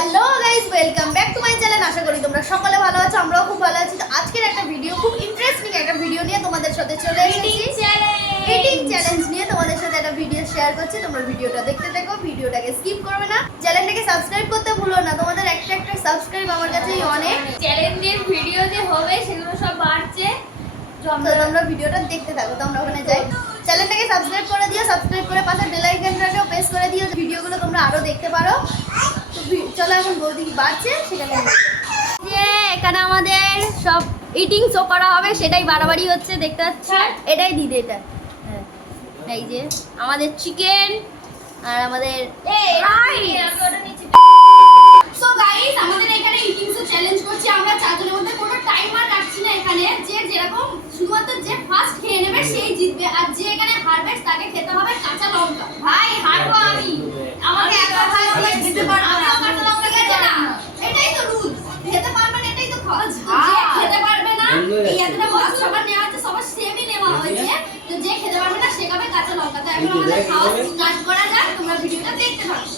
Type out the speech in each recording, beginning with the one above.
Hello guys, welcome back to my channel. আশা করি তোমরা সকলে ভালো আছো, আমরাও খুব ভালো আছি। তো আজকের একটা ভিডিও, খুব ইন্টারেস্টিং একটা ভিডিও নিয়ে তোমাদের সাথে চলে এসেছি। ইটিং চ্যালেঞ্জ নিয়ে তোমাদের সাথে একটা ভিডিও শেয়ার করছি। তোমরা ভিডিওটা দেখতে থাকো, ভিডিওটাকে স্কিপ করবে না। চ্যানেলটাকে সাবস্ক্রাইব করতে ভুলো না, তোমাদের একটা একটা সাবস্ক্রাইব আমার কাছেই অনেক। চ্যালেঞ্জের ভিডিও যে হবে সেগুলো সব বাড়ছে। তো তোমরা ভিডিওটা দেখতে থাকো, তো আমরা ওখানে যাই। চ্যানেলটাকে সাবস্ক্রাইব করে দিও, সাবস্ক্রাইব করে পাশে বেল আইকনটাকেও প্রেস করে দিও, ভিডিওগুলো তোমরা আরো দেখতে পারো। তো চলো এখন বৌদি কি বাড়ছে সেখানে যে এখানে আমাদের সব ইটিং শো করা হবে, সেটাই বাড়াবাড়ি হচ্ছে, দেখতে পাচ্ছ। এটাই দিদি, এটা হ্যাঁ, এই যে আমাদের চিকেন আর আমাদের সো গাইস, আমাদের এখানে ইটিং শো চ্যালেঞ্জ করছি আমরা চারজনের মধ্যে। কোনো টাইমার রাখছি না এখানে, যে যেরকম শুধুমাত্র যে ফার্স্ট খেয়ে নেবে সেই জিতবে, আর যে এখানে হারবে তাকে খেতে হবে কাঁচা লঙ্কা। ভাই হারবো আমি, আমাকে একা ভালো খেতে পারবো না, কাঁচা লঙ্কা খেতে না, এটাই তো রুল। খেতে পারবে না, এটাই তো খাওয়া। যে খেতে পারবে না, এই এতটা মাছ সবার নেওয়া হচ্ছে, সবার সেমই নেওয়া হয়েছে, তো যে খেতে পারবে না সে খাবে কাঁচা লঙ্কা। তো এখন আমাদের খাওয়া স্টার্ট করা যাক, তোমরা ভিডিওটা দেখতে থাকো।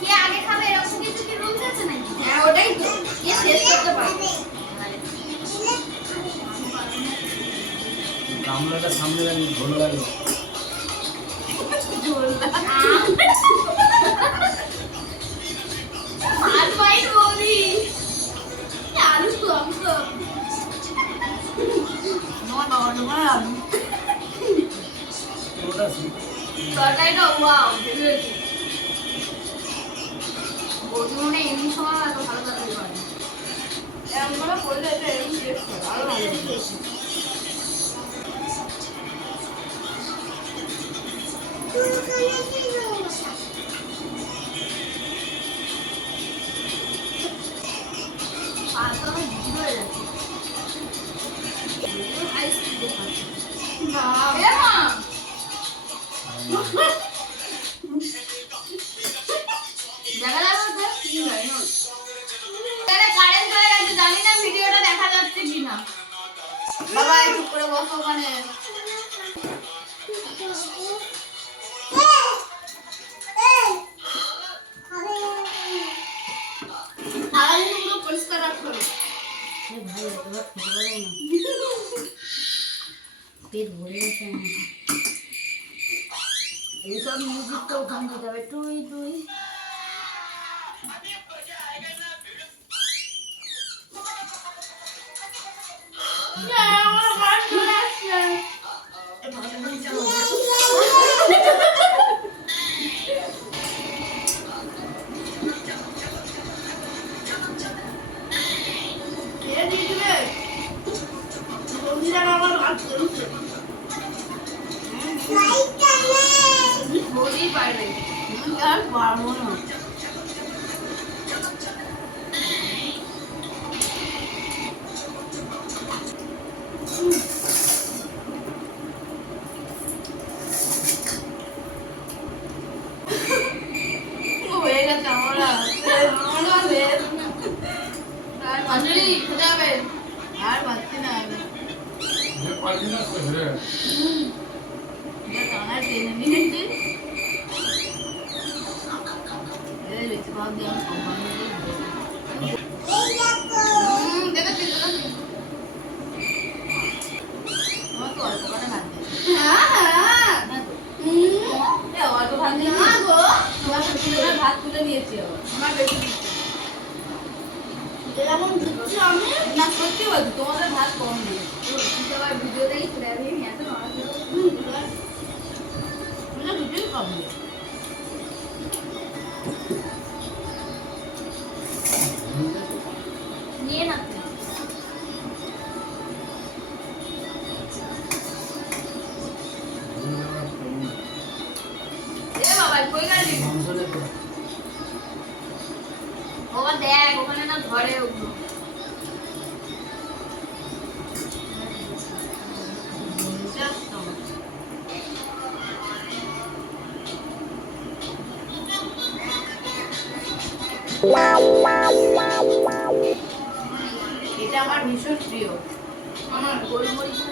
কে আগে খাবে এরকম কিছু কি রুলস আছে নাকি? হ্যাঁ ওটাই তো, কে শেষ করতে পারবে। গামলাটা সামনে রাখি, ঝোল লাগে। আর ভাই বৌদি আলু কম কম ওটা ঠিক। তরকারিটা ওয়াও, বৌদি মনে এমনি সময় এত ভালো তরকারি করে, এমন করে করলে এটা এমনি টেস্ট করে আরো ভালো। জানি না ভিডিওটা দেখা যাচ্ছে কিনা। বাবা একটু করে বসো ওখানে। পরিষ্কার রাখো। পেট ভরে গেছে। এইসব মিউজিকটা ওখানে দিতে হবে, তুই তুই আর পারবো না। হয়ে গেছে আমরা খেতে হবে, আর পাচ্ছি না টানা টেনে নিয়েছি। ভাত তুলে নিয়েছি আমার বেশি এরকম দিচ্ছি আমি না, সত্যি বলছি তোমাদের ভাত কম দিয়েছি। ভিডিও দেখি তুলে এত ভিডিও কম দিয়েছি। নিয়ে না বাবা কই গেলি? বাবা দেখ ওখানে না ঘরে ওগুলো এটা আমার ভীষণ প্রিয়। আমার গোলমরিচের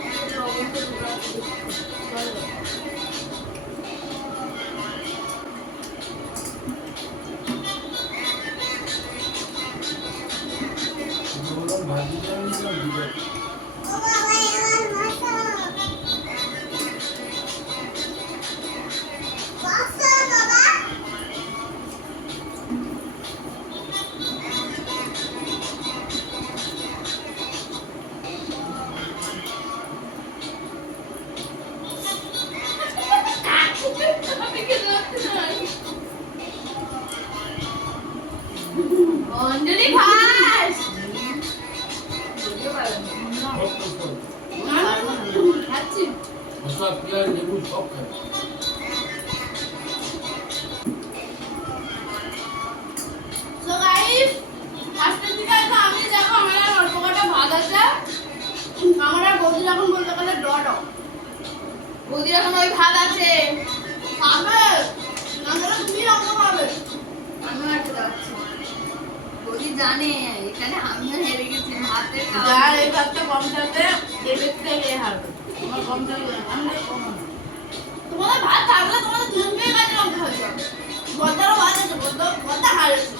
দিবে। অঞ্জলি ভাস সব তো সব। খাচ্ছি শসা, পেঁয়াজ, লেবু সব খায়। সো গাইস ফার্স্টের দিকে তো আমি দেখো আমার আর অল্প কটা ভাত আছে আমার আর বৌদির এখন বলতে গেলে ডট বৌদির এখন ওই ভাত আছে খাবে না হলে তুমি অল্প খাবে আমিও একটা যাচ্ছি বৌদি জানে এখানে আমিও হেরে গেছি ভাতের যার এই ভাতটা কম থাকবে এই ব্যক্তি এ হারবে আমার কম থাকবে আমি কম হবে তোমাদের ভাত থাকলে তোমাদের দুজনকেই কাজে লঙ্কা হয়ে যাবে বদ্দারও ভাত আছে বদ্দা হারেছে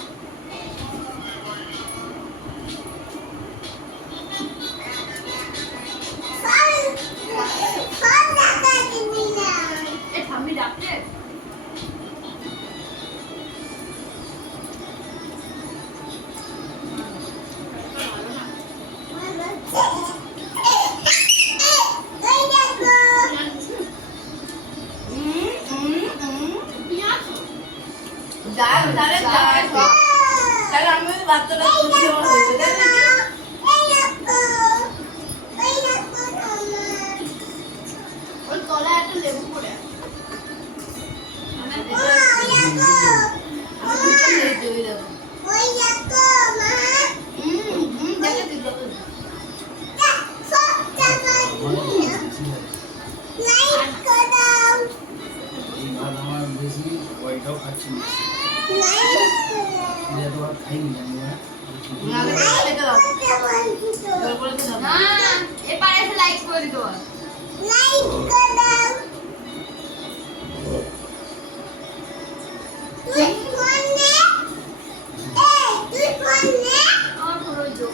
এ ঠাম্মি ডাকছে তাহলে আমি বাচ্চাটা ওই তলায় একটা লেবু পড়ে আছে আমি দুটো লেবু দিয়ে দেবো দেখেছি দেখেছি এই ভাত আমার বেশি, ওইটাও খাচ্ছি না। এটা তো আর খাইনি আমি, হ্যাঁ। না এপারে এসে লাইক করে দিতে বল আমার পুরো যোগ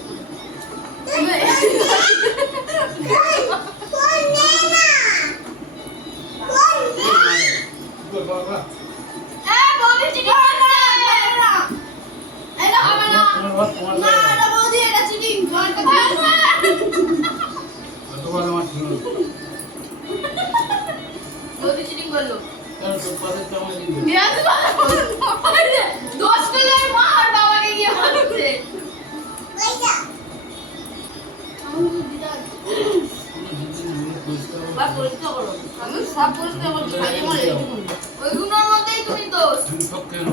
বাবা, বৌদি চিটিং এটা হবে না তোমার ভাত তোমার না জায়গায়। এটা বৌদি এটা চিটিং তোমারটা খাবে না এতবার আমার ছিল না। বৌদি চিটিং বললো কেন তোর পাশে তো আমার দিবে। নিরাজ দোষ করলে মা আর বাবাকে গিয়ে মারছে বা পরিষ্কার করো আমি সব পরিষ্কার করছি খালি আমার এইটুকু ওইগুলোর মধ্যেই তুমি দোষ তুমি সব কেন?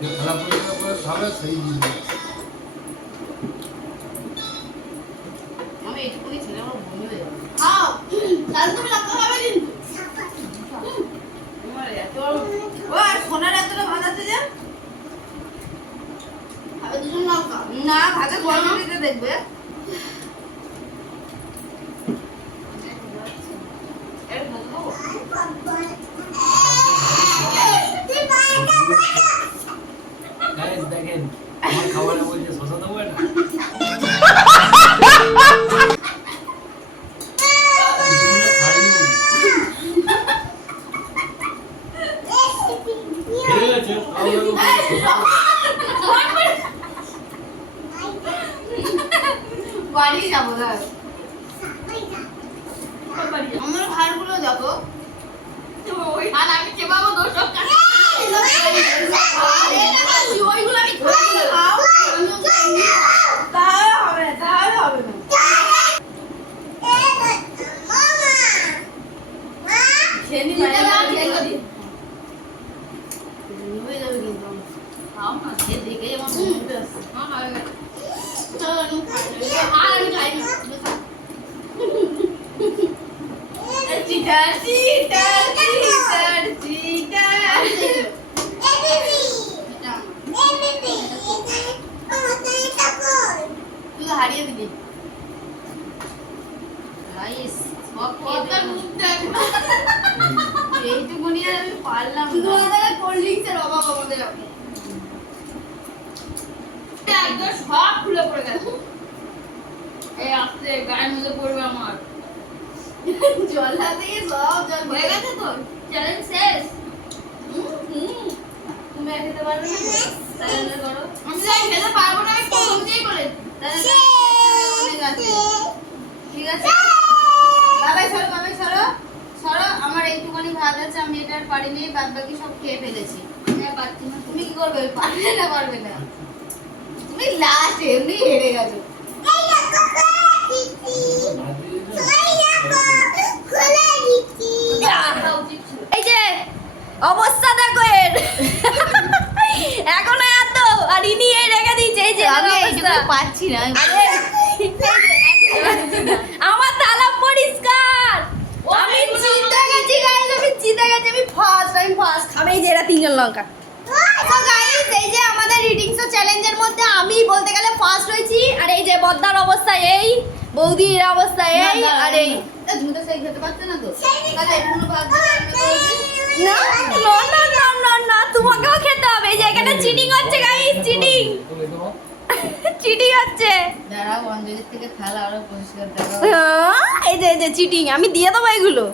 যে খারাপ পরিষ্কার করে খাবে সেই দিবে। আমি এইটুকুনি ছেলে আমার বন্ধু হয়ে যাবে খাও তাহলে তুমি লঙ্কা খাবে কিন্তু তোমার এত ও আর সোনার এতটা ভাত আছে যে খাবে দুজন লঙ্কা না ভাগে গরম দিতে দেখবে এর বলবো Guys, দেখেন আমার খাবারে বলছে শসা দেবো না। ঠিক আছে, খাওয়া দাওয়া বাড়ি যাবো দাঁড়া আমার ঘরগুলো দেখো আর আমি চেপাবো দোষ ওইগুলো আমি খাও তাহলে হবে না তাহলে হবে না খেয়ে নি হয়ে যাবে কিন্তু খাও না খেয়ে দেখে আমার মনে আসছে হ্যাঁ হবে না চলো আমি খাই আর আমি খাই না চিটার চিটার চিটার চিটার তুই হারিয়ে দিবি গাইস সব কতটা মুখ দেখ এইটুকুনি আর আমি পারলাম শুধু আমাদের কোল্ড ড্রিঙ্কসের অভাব আমাদের এখন একদম সব খুলে পড়ে গেল আসছে গায়ের মধ্যে পড়বে আমার। জলা দিয়ে সব জল হয়ে গেছে তোর? চ্যালেঞ্জ শেষ। তুমি আর খেতে পারবে না? চ্যালেঞ্জ করো। আমি তো আর খেতে পারবো না, আমি প্রথম দিয়েই বলে দিই। তাহলে অনেক আছে। ঠিক আছে বাবাই সরো, বাবাই সরো, সরো। আমার এইটুখানি ভাত আছে, আমি এটা আর পারিনি, বাদ বাকি সব খেয়ে ফেলেছি। আমি আর পারছি না। তুমি কি করবে? পারবে না, পারবে না। তুমি লাস্ট এমনি হেরে গেছো। দেখা উচিত ছিল। এই যে অবস্থা দেখো এর, এখন এত আর ইনি এই রেখে দিয়েছে। এই যে আমি অবস্থা। এইটুকু পাচ্ছি না। আরে, আমার তালা পরিষ্কার। আমি জিতে গেছি গাইস, আমি জিতে গেছি, আমি ফার্স্ট টাইম ফার্স্ট। খাবে এই যে এরা তিনজন লঙ্কা। তো গাইস এই যে আমাদের রিডিং শো চ্যালেঞ্জের মধ্যে আমি বলতে গেলে ফার্স্ট হয়েছি। আর এই যে বদ্দার অবস্থা এই, বৌদির অবস্থা এই, আর এই তুমি তো সেই খেতে পারছো না তো, তাহলে এটুকু ভাত দিয়ে আমি করে দিই। না না না না না না, তোমাকেও খেতে হবে। এই যে এখানে চিটিং হচ্ছে গাইস, চিটিং চিটিং হচ্ছে। দাঁড়াও, অঞ্জলির থেকে থালা আরো পরিষ্কার দেওয়া। এই যে চিটিং, আমি দিয়ে দেবো এগুলো।